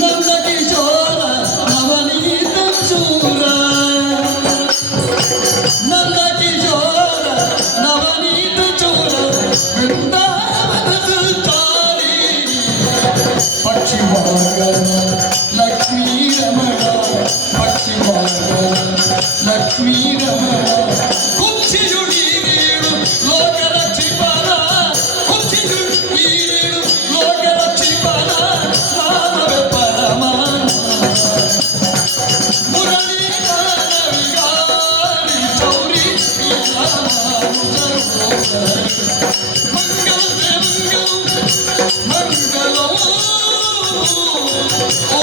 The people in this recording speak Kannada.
ನಂದ ಕಿಶೋರ ನವನೀತ ಚೂರ ನಂದ ಕಿಶೋರ ನವನೀತ ಚೂರ ವೃಂದಾವನ ಸುತ್ತಾರಿ ಪಕ್ಷಿವಾಗನ ಲಕ್ಷ್ಮೀ ರಮಣ ಪಕ್ಷಿವಾಗನ ಲಕ್ಷ್ಮೀ ರಮಣ ಕುಕ್ಷಿಯುಡೀರು ಲೋಕರಕ್ಷಿಪನ ಕುಕ್ಷಿಯುಡೀರು ಲೋಕರಕ್ಷಿಪನ ನಾಮವೇ ಪರಮಾನ ಮುರಳಿ ವಿಹಾರಿ ಚೌರಿ ಮಂಗಲ ಮಂಗಲ ಮಂಗಲ ಓ